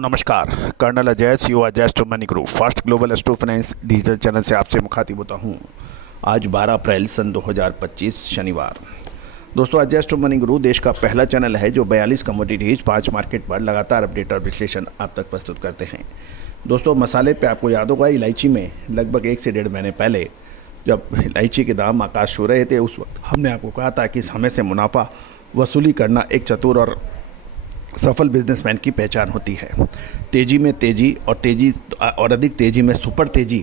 दोस्तों नमस्कार। Colonel Ajay CO Ajay स्टो money group fast global astro finance digital channel से आपसे मुखातिब होता हूं। आज 12 अप्रैल सन 2025 शनिवार। दोस्तों अजय स्टो मनी ग्रुप देश का पहला चैनल है जो 42 कमोडिटीज 5 मार्केट पर लगातार अपडेट और विश्लेषण आप तक प्रस्तुत करते हैं। दोस्तों मसाले पे आपको याद होगा इलायची में लगभग 1 से 1.5 महीने पहले जब इलायची के दाम आकाश छू रहे थे उस वक्त हमने आपको कहा था कि इस समय से मुनाफा वसूली करना एक चतुर और सफल बिजनेसमैन की पहचान होती है। तेज़ी में तेज़ी और अधिक तेज़ी में सुपर तेज़ी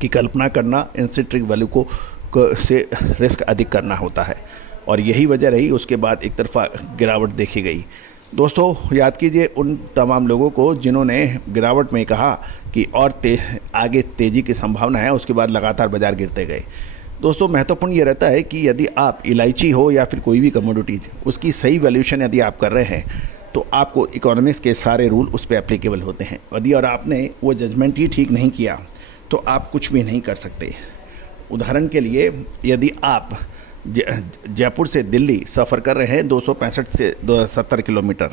की कल्पना करना इंट्रिंसिक वैल्यू को से रिस्क अधिक करना होता है और यही वजह रही उसके बाद एक तरफा गिरावट देखी गई। दोस्तों याद कीजिए उन तमाम लोगों को जिन्होंने गिरावट में कहा कि और आगे तेज़ी की संभावना है, उसके बाद लगातार बाजार गिरते गए। दोस्तों महत्वपूर्ण ये रहता है कि यदि आप इलायची हो या फिर कोई भी कमोडिटीज उसकी सही वैल्यूएशन यदि आप कर रहे हैं तो आपको इकोनॉमिक्स के सारे रूल उस पर एप्लीकेबल होते हैं। यदि और आपने वो जजमेंट ही ठीक नहीं किया तो आप कुछ भी नहीं कर सकते। उदाहरण के लिए यदि आप जयपुर से दिल्ली सफ़र कर रहे हैं 265 से 270 किलोमीटर,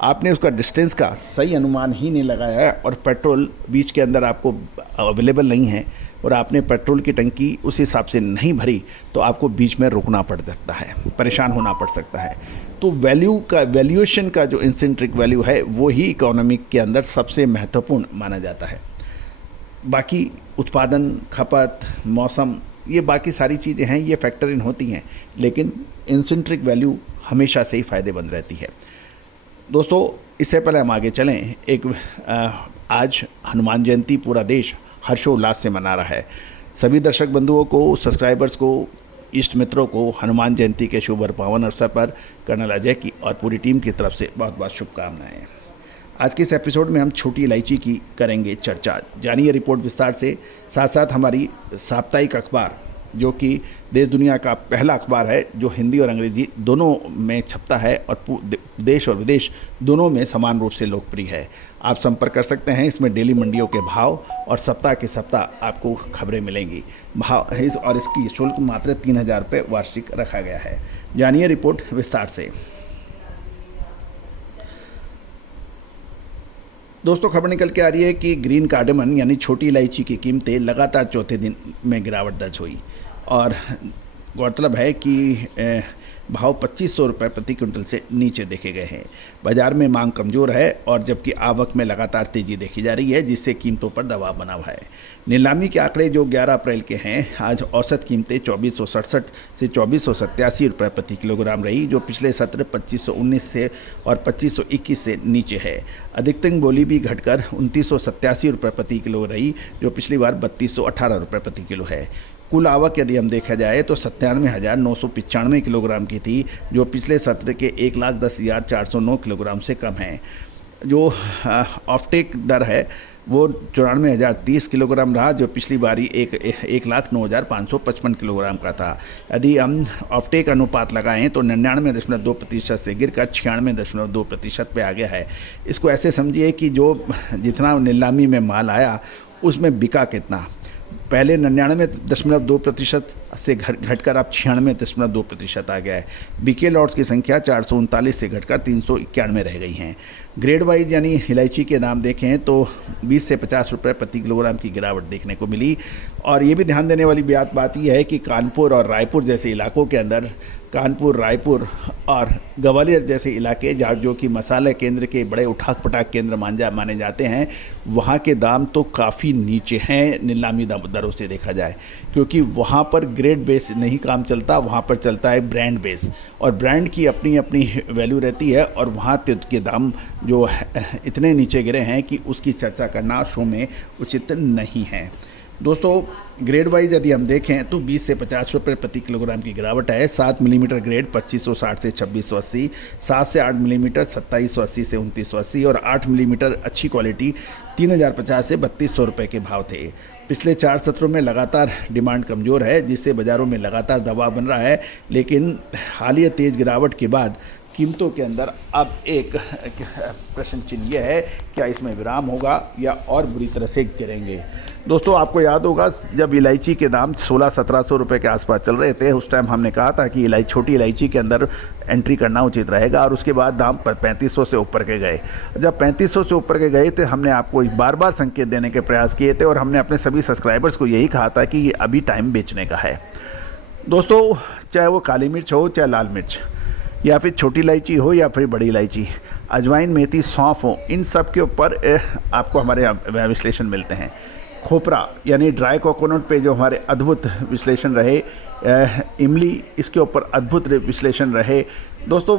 आपने उसका डिस्टेंस का सही अनुमान ही नहीं लगाया है और पेट्रोल बीच के अंदर आपको अवेलेबल नहीं है और आपने पेट्रोल की टंकी उस हिसाब से नहीं भरी तो आपको बीच में रुकना पड़ सकता है, परेशान होना पड़ सकता है। तो वैल्यूएशन का जो इंट्रिंसिक वैल्यू है वो ही इकोनॉमिक के अंदर सबसे महत्वपूर्ण माना जाता है। बाकी उत्पादन, खपत, मौसम, ये बाकी सारी चीज़ें हैं, ये फैक्टर इन होती हैं, लेकिन इंट्रिंसिक वैल्यू हमेशा से ही फ़ायदेमंद रहती है। दोस्तों इससे पहले हम आगे चलें, आज हनुमान जयंती पूरा देश हर्षोल्लास से मना रहा है। सभी दर्शक बंधुओं को, सब्सक्राइबर्स को, इष्ट मित्रों को हनुमान जयंती के शुभ और पावन अवसर पर कर्नल अजय की और पूरी टीम की तरफ से बहुत बहुत शुभकामनाएं। आज के इस एपिसोड में हम छोटी इलायची की करेंगे चर्चा। जानिए रिपोर्ट विस्तार से। साथ साथ हमारी साप्ताहिक अखबार जो कि देश दुनिया का पहला अखबार है जो हिंदी और अंग्रेजी दोनों में छपता है और देश और विदेश दोनों में समान रूप से लोकप्रिय है। आप संपर्क कर सकते हैं। इसमें डेली मंडियों के भाव और सप्ताह के सप्ताह आपको खबरें मिलेंगी। भाव और इसकी शुल्क मात्र 3000 रुपये वार्षिक रखा गया है। जानिए रिपोर्ट विस्तार से। दोस्तों खबर निकल के आ रही है कि ग्रीन कार्डेमन यानी छोटी इलायची की कीमतें लगातार चौथे दिन में गिरावट दर्ज हुई और गौरतलब है कि भाव 2500 रुपये प्रति क्विंटल से नीचे देखे गए हैं। बाजार में मांग कमज़ोर है और जबकि आवक में लगातार तेज़ी देखी जा रही है जिससे कीमतों पर दबाव बना हुआ है। नीलामी के आंकड़े जो 11 अप्रैल के हैं, आज औसत कीमतें 2467 से 2487 रुपये प्रति किलोग्राम रही जो पिछले सत्र 2519 से और 2521 से नीचे है। अधिकतम बोली भी घटकर 2987 रुपये प्रति किलो रही जो पिछली बार 3218 रुपये प्रति किलो है। कुल आवक यदि हम देखा जाए तो 97,995 किलोग्राम की थी जो पिछले सत्र के 1,10,409 किलोग्राम से कम है। जो ऑफटेक दर है वो 94,030 किलोग्राम रहा जो पिछली बारी 1,09,555 किलोग्राम का था। यदि हम ऑफटेक अनुपात लगाएं तो 99.2% से गिरकर 96.2% पे आ गया है। इसको ऐसे समझिए कि जो जितना नीलामी में माल आया उसमें बिका कितना। पहले 99.2% से घटकर अब 96.2% आ गया है। बीके लॉट्स की संख्या 439 से घटकर 391 रह गई हैं। ग्रेड वाइज यानी इलायची के दाम देखें तो 20 से 50 रुपये प्रति किलोग्राम की गिरावट देखने को मिली। और ये भी ध्यान देने वाली बात यह है कि कानपुर और रायपुर जैसे इलाकों के अंदर, कानपुर, रायपुर और ग्वालियर जैसे इलाके जहाँ जो कि मसाले केंद्र के बड़े उठाक पटाक केंद्र माने जाते हैं, वहाँ के दाम तो काफ़ी नीचे हैं नीलामी दरों से देखा जाए, क्योंकि वहाँ पर ग्रेड बेस नहीं काम चलता, वहाँ पर चलता है ब्रांड बेस और ब्रांड की अपनी अपनी वैल्यू रहती है और वहाँ के दाम जो इतने नीचे गिरे हैं कि उसकी चर्चा करना शो में उचित नहीं है। दोस्तों ग्रेड वाइज यदि हम देखें तो 20 से 50 रुपये प्रति किलोग्राम की गिरावट है। 7 मिलीमीटर ग्रेड 2560 से 2680, 7 से 8 मिलीमीटर 2780 से 2980 और 8 मिलीमीटर अच्छी क्वालिटी 3050 से 3200 रुपये के भाव थे। पिछले 4 सत्रों में लगातार डिमांड कमज़ोर है जिससे बाज़ारों में लगातार दबाव बन रहा है, लेकिन हालिया तेज़ गिरावट के बाद कीमतों के अंदर अब एक प्रश्न चिन्ह यह है, क्या इसमें विराम होगा या और बुरी तरह से गिरेंगे। दोस्तों आपको याद होगा जब इलायची के दाम 1600-1700 रुपये के आसपास चल रहे थे, उस टाइम हमने कहा था कि छोटी इलायची के अंदर एंट्री करना उचित रहेगा, और उसके बाद दाम 3500 से ऊपर के गए। जब 3500 से ऊपर के गए थे, हमने आपको बार बार संकेत देने के प्रयास किए थे, और हमने अपने सभी सब्सक्राइबर्स को यही कहा था कि ये अभी टाइम बेचने का है। दोस्तों चाहे वो काली मिर्च हो, चाहे लाल मिर्च, या फिर छोटी इलायची हो या फिर बड़ी इलायची, अजवाइन, मेथी, सौंफ हो, इन सब के ऊपर आपको हमारे विश्लेषण मिलते हैं। खोपरा यानी ड्राई कोकोनट पे जो हमारे अद्भुत विश्लेषण रहे, इमली, इसके ऊपर अद्भुत विश्लेषण रहे। दोस्तों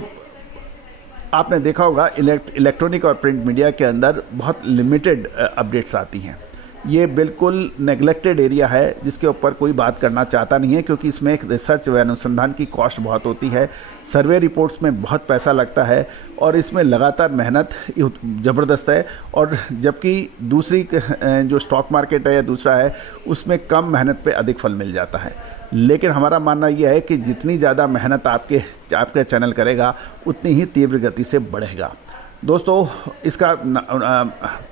आपने देखा होगा इलेक्ट्रॉनिक और प्रिंट मीडिया के अंदर बहुत लिमिटेड अपडेट्स आती हैं। ये बिल्कुल नेग्लेक्टेड एरिया है जिसके ऊपर कोई बात करना चाहता नहीं है, क्योंकि इसमें एक रिसर्च व अनुसंधान की कॉस्ट बहुत होती है, सर्वे रिपोर्ट्स में बहुत पैसा लगता है, और इसमें लगातार मेहनत ज़बरदस्त है। और जबकि दूसरी जो स्टॉक मार्केट है या दूसरा है, उसमें कम मेहनत पे अधिक फल मिल जाता है। लेकिन हमारा मानना यह है कि जितनी ज़्यादा मेहनत आपके चैनल करेगा, उतनी ही तीव्र गति से बढ़ेगा। दोस्तों इसका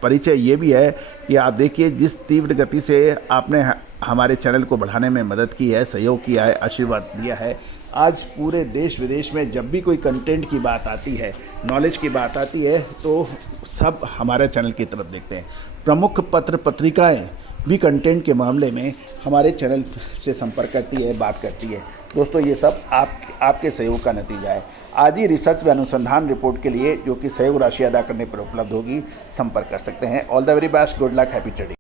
परिचय ये भी है कि आप देखिए जिस तीव्र गति से आपने हमारे चैनल को बढ़ाने में मदद की है, सहयोग किया है, आशीर्वाद दिया है, आज पूरे देश विदेश में जब भी कोई कंटेंट की बात आती है, नॉलेज की बात आती है, तो सब हमारे चैनल की तरफ देखते हैं। प्रमुख पत्र पत्रिकाएं भी कंटेंट के मामले में हमारे चैनल से संपर्क करती है, बात करती है। दोस्तों ये सब आपके सहयोग का नतीजा है। आज ही रिसर्च व अनुसंधान रिपोर्ट के लिए, जो कि सहयोग राशि अदा करने पर उपलब्ध होगी, संपर्क कर सकते हैं। All the very best, good luck, happy trading.